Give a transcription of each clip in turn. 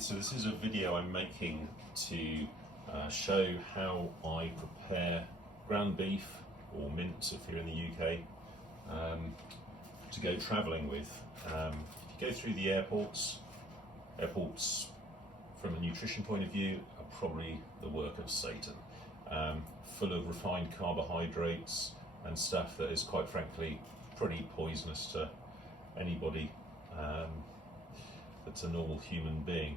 So this is a video I'm making to show how I prepare ground beef or mince if you're in the UK to go travelling with. If you go through the airports from a nutrition point of view are probably the work of Satan, full of refined carbohydrates and stuff that is quite frankly pretty poisonous to anybody that's a normal human being.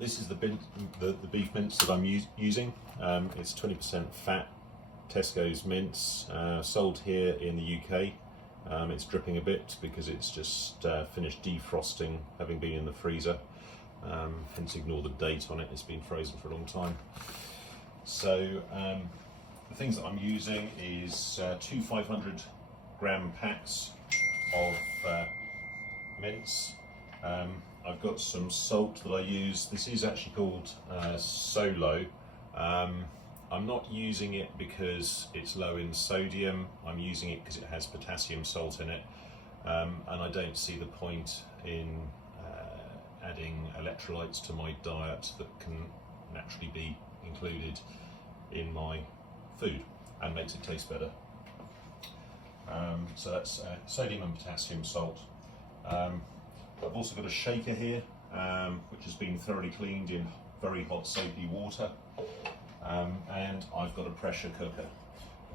This is the beef mince that I'm using. It's 20% fat Tesco's mince, sold here in the UK. It's dripping a bit because it's just finished defrosting, having been in the freezer. Hence ignore the date on it, it's been frozen for a long time. So the things that I'm using is two 500 gram packs of mince. I've got some salt that I use. This is actually called Solo. I'm not using it because it's low in sodium. I'm using it because it has potassium salt in it, and I don't see the point in adding electrolytes to my diet that can naturally be included in my food and makes it taste better. So that's sodium and potassium salt. I've also got a shaker here, which has been thoroughly cleaned in very hot soapy water, and I've got a pressure cooker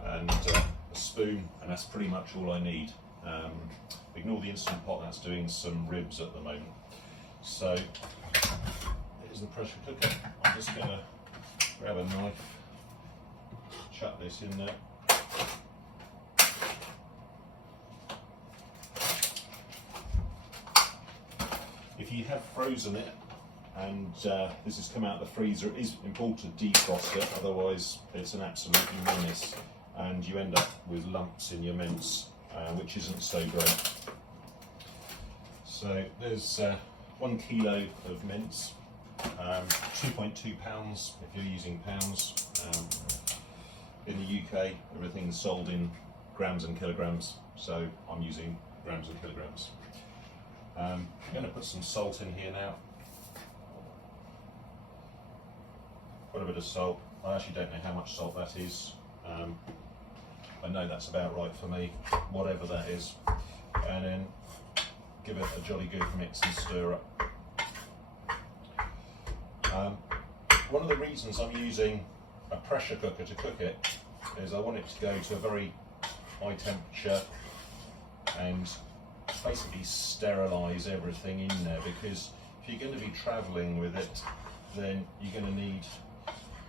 and a spoon, and that's pretty much all I need. Ignore the Instant Pot, that's doing some ribs at the moment. So here's the pressure cooker. I'm just going to grab a knife, chuck this in there. If you have frozen it and this has come out of the freezer, it is important to defrost it, otherwise it's an absolute menace and you end up with lumps in your mince, which isn't so great. So there's 1 kilo of mince, 2.2 pounds if you're using pounds. In the UK everything's sold in grams and kilograms, so I'm using grams and kilograms. I'm going to put some salt in here now. Quite a bit of salt. I actually don't know how much salt that is. I know that's about right for me, whatever that is. And then give it a jolly good mix and stir up. One of the reasons I'm using a pressure cooker to cook it is I want it to go to a very high temperature and basically sterilise everything in there, because if you're going to be travelling with it, then you're going to need,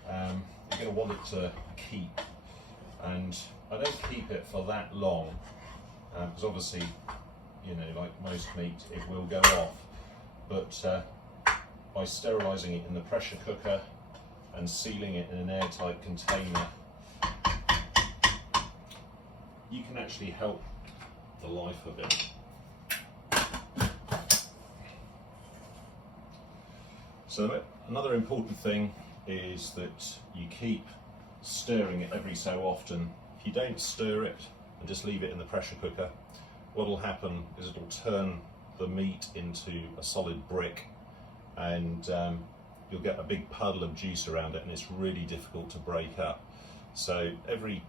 you're going to want it to keep, and I don't keep it for that long, because obviously, you know, like most meat, it will go off, but by sterilising it in the pressure cooker and sealing it in an airtight container, you can actually help the life of it. So another important thing is that you keep stirring it every so often. If you don't stir it and just leave it in the pressure cooker, what will happen is it'll turn the meat into a solid brick, and you'll get a big puddle of juice around it, and it's really difficult to break up. So every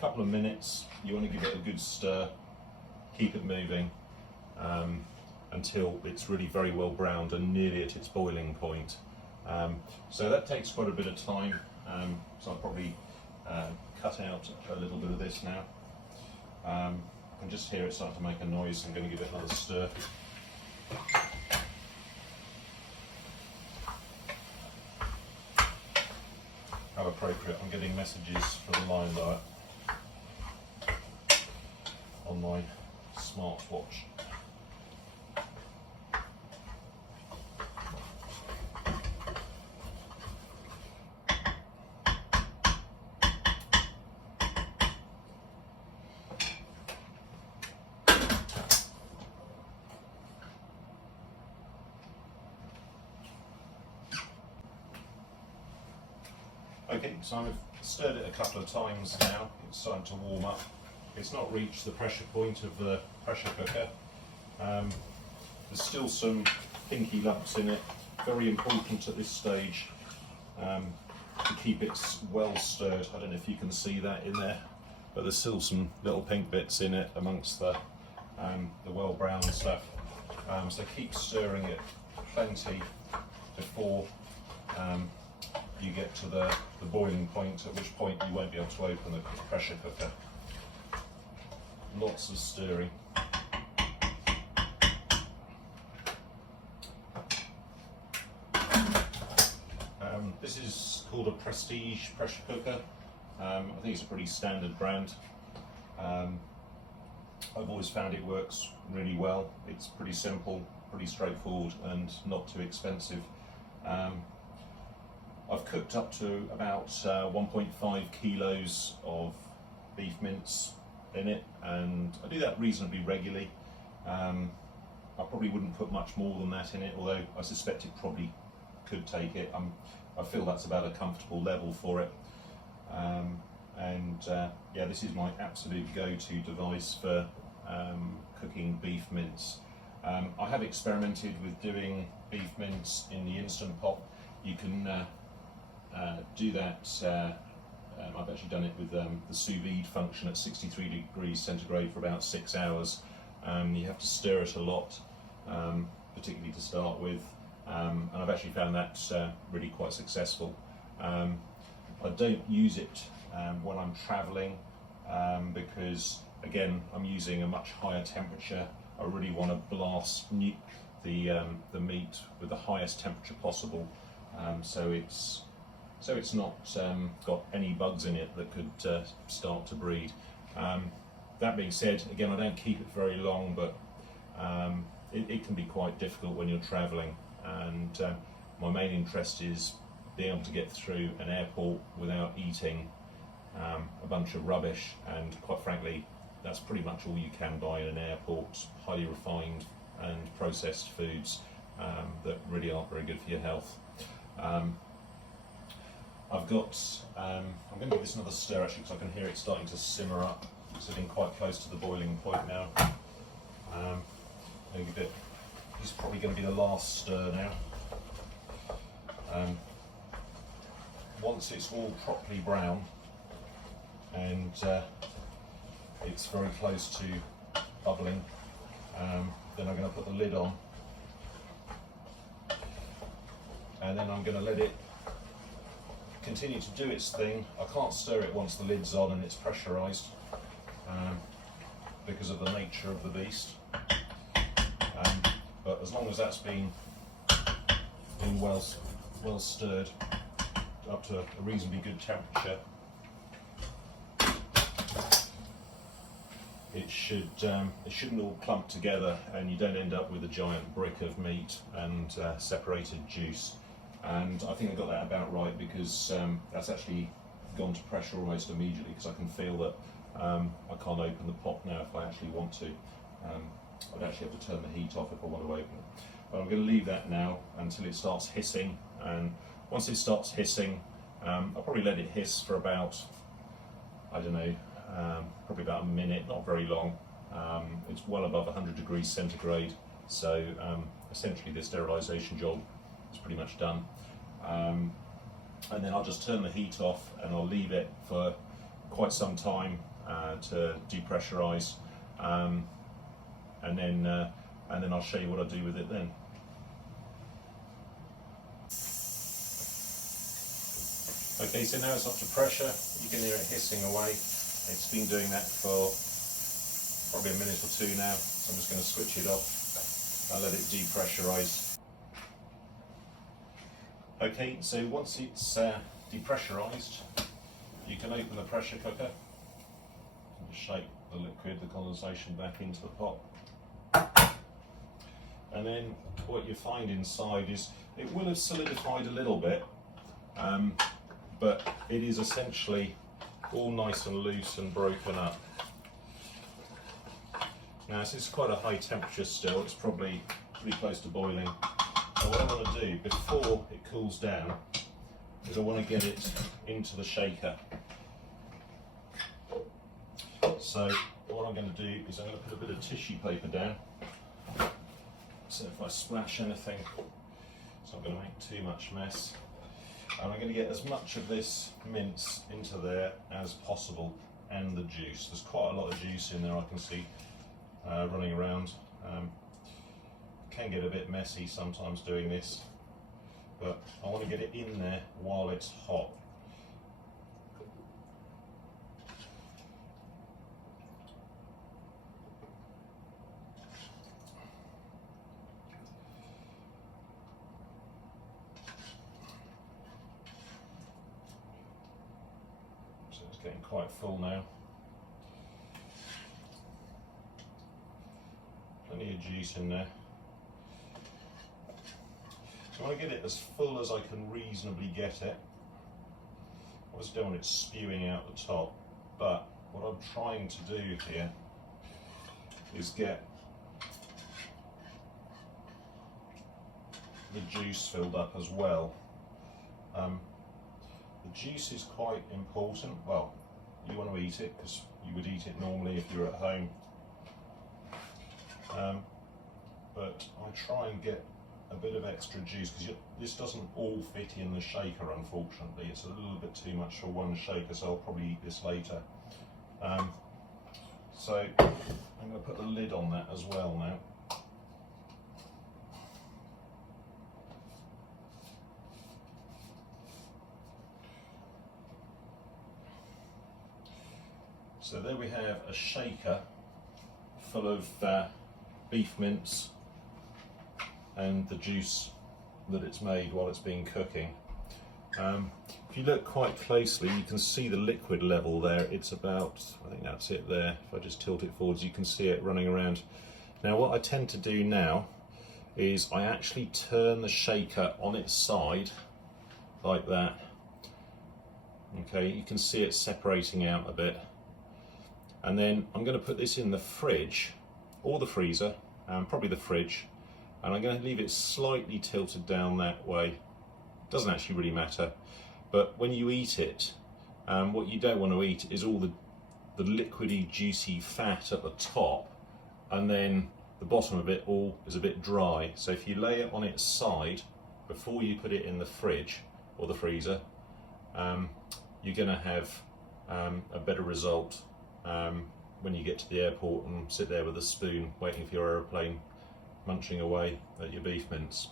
couple of minutes you want to give it a good stir, keep it moving until it's really very well browned and nearly at its boiling point. So that takes quite a bit of time, so I'll probably cut out a little bit of this now. I can just hear it start to make a noise. I'm going to give it another stir. How appropriate, I'm getting messages for the Lion Diet on my smartwatch. Okay, so I've stirred it a couple of times now. It's starting to warm up. It's not reached the pressure point of the pressure cooker. there's still some pinky lumps in it. Very important at this stage to keep it well stirred. I don't know if you can see that in there, but there's still some little pink bits in it amongst the well brown stuff. So keep stirring it plenty before you get to the boiling point, at which point you won't be able to open the pressure cooker. Lots of stirring. This is called a Prestige pressure cooker. I think it's a pretty standard brand. I've always found it works really well. It's pretty simple, pretty straightforward, and not too expensive. I've cooked up to about 1.5 kilos of beef mince in it, and I do that reasonably regularly. I probably wouldn't put much more than that in it, although I suspect it probably could take it. I feel that's about a comfortable level for it. Yeah, this is my absolute go-to device for cooking beef mince. I have experimented with doing beef mince in the Instant Pot. You can do that. I've actually done it with the sous vide function at 63 degrees centigrade for about 6 hours. You have to stir it a lot, particularly to start with, and I've actually found that really quite successful. I don't use it when I'm travelling because, again, I'm using a much higher temperature. I really want to blast nuke the meat with the highest temperature possible, so it's not got any bugs in it that could start to breed. That being said, again, I don't keep it very long, but it can be quite difficult when you're travelling, and my main interest is being able to get through an airport without eating a bunch of rubbish, and quite frankly, that's pretty much all you can buy in an airport: highly refined and processed foods that really aren't very good for your health. I'm going to give this another stir actually, because I can hear it starting to simmer up. It's sitting quite close to the boiling point now. This is probably going to be the last stir now. Once it's all properly brown and it's very close to bubbling, then I'm going to put the lid on, and then I'm going to let it continue to do its thing. I can't stir it once the lid's on and it's pressurised because of the nature of the beast. But as long as that's been well stirred up to a reasonably good temperature, it shouldn't all clump together and you don't end up with a giant brick of meat and separated juice. And I think I got that about right, because that's actually gone to pressure almost immediately, because I can feel that I can't open the pot now if I actually want to. I'd actually have to turn the heat off if I want to open it. But I'm going to leave that now until it starts hissing, and once it starts hissing, I'll probably let it hiss for about, I don't know, probably about a minute, not very long. It's well above 100 degrees centigrade, so essentially the sterilisation job is pretty much done. And then I'll just turn the heat off and I'll leave it for quite some time to depressurise, and then I'll show you what I do with it then. Okay, so now it's up to pressure. You can hear it hissing away. It's been doing that for probably a minute or two now, so I'm just going to switch it off and let it depressurise. Okay, so once it's depressurised, you can open the pressure cooker and shake the liquid, the condensation, back into the pot. And then what you find inside is it will have solidified a little bit, but it is essentially all nice and loose and broken up. Now this is quite a high temperature still, it's probably pretty close to boiling. And what I want to do before it cools down is I want to get it into the shaker. So what I'm going to do is I'm going to put a bit of tissue paper down so if I splash anything, it's not going to make too much mess. And I'm going to get as much of this mince into there as possible, and the juice. There's quite a lot of juice in there, I can see running around. Can get a bit messy sometimes doing this, but I want to get it in there while it's hot. So it's getting quite full now. Plenty of juice in there. So I want to get it as full as I can reasonably get it. Obviously don't want it spewing out the top, but what I'm trying to do here is get the juice filled up as well. The juice is quite important. Well, you want to eat it because you would eat it normally if you're at home. But I try and get a bit of extra juice because this doesn't all fit in the shaker, unfortunately. It's a little bit too much for one shaker, so I'll probably eat this later. So I'm going to put the lid on that as well now. So there we have a shaker full of beef mince and the juice that it's made while it's been cooking. If you look quite closely, you can see the liquid level there. It's about, I think that's it there. If I just tilt it forwards, you can see it running around. Now what I tend to do now is I actually turn the shaker on its side like that. Okay, you can see it separating out a bit. And then I'm going to put this in the fridge or the freezer, probably the fridge, and I'm going to leave it slightly tilted down that way. Doesn't actually really matter, but when you eat it, what you don't want to eat is all the liquidy, juicy fat at the top, and then the bottom of it all is a bit dry. So if you lay it on its side before you put it in the fridge or the freezer, you're going to have a better result when you get to the airport and sit there with a spoon waiting for your aeroplane, munching away at your beef mince.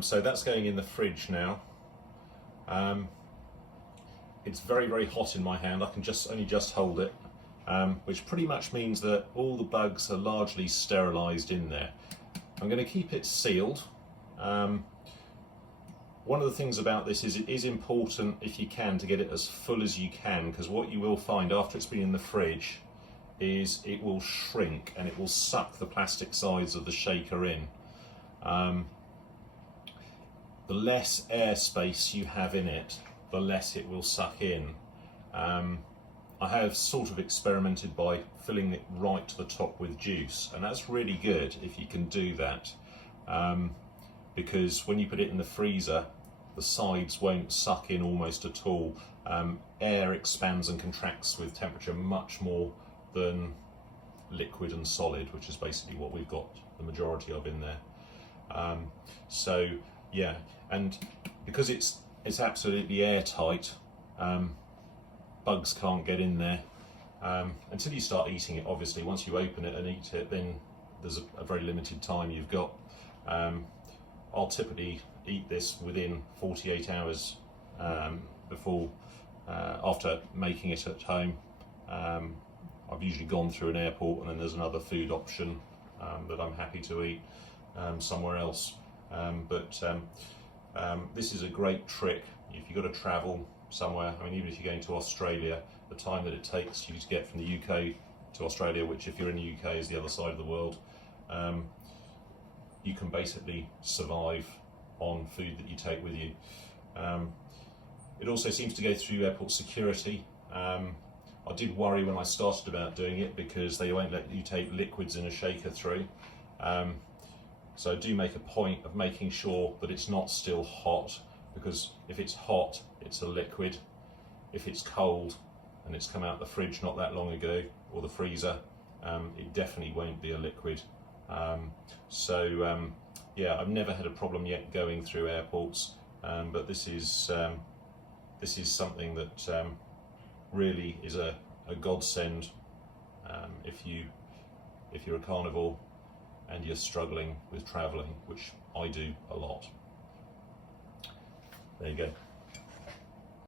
So that's going in the fridge now. It's very, very hot in my hand. I can only just hold it, which pretty much means that all the bugs are largely sterilised in there. I'm going to keep it sealed. One of the things about this is it is important, if you can, to get it as full as you can, because what you will find after it's been in the fridge is it will shrink and it will suck the plastic sides of the shaker in. The less air space you have in it, the less it will suck in. I have sort of experimented by filling it right to the top with juice, and that's really good if you can do that, because when you put it in the freezer, the sides won't suck in almost at all. Air expands and contracts with temperature much more than liquid and solid, which is basically what we've got the majority of in there. So yeah, and because it's absolutely airtight, bugs can't get in there until you start eating it. Obviously, once you open it and eat it, then there's a very limited time you've got. I'll typically eat this within 48 hours after making it at home. I've usually gone through an airport and then there's another food option that I'm happy to eat somewhere else. This is a great trick if you've got to travel somewhere. I mean, even if you're going to Australia, the time that it takes you to get from the UK to Australia, which if you're in the UK is the other side of the world, you can basically survive on food that you take with you. It also seems to go through airport security. I did worry when I started about doing it because they won't let you take liquids in a shaker through. So do make a point of making sure that it's not still hot, because if it's hot, it's a liquid. If it's cold and it's come out the fridge not that long ago, or the freezer, it definitely won't be a liquid. Yeah, I've never had a problem yet going through airports, but this is something that really is a godsend if you're a carnivore and you're struggling with travelling, which I do a lot. There you go.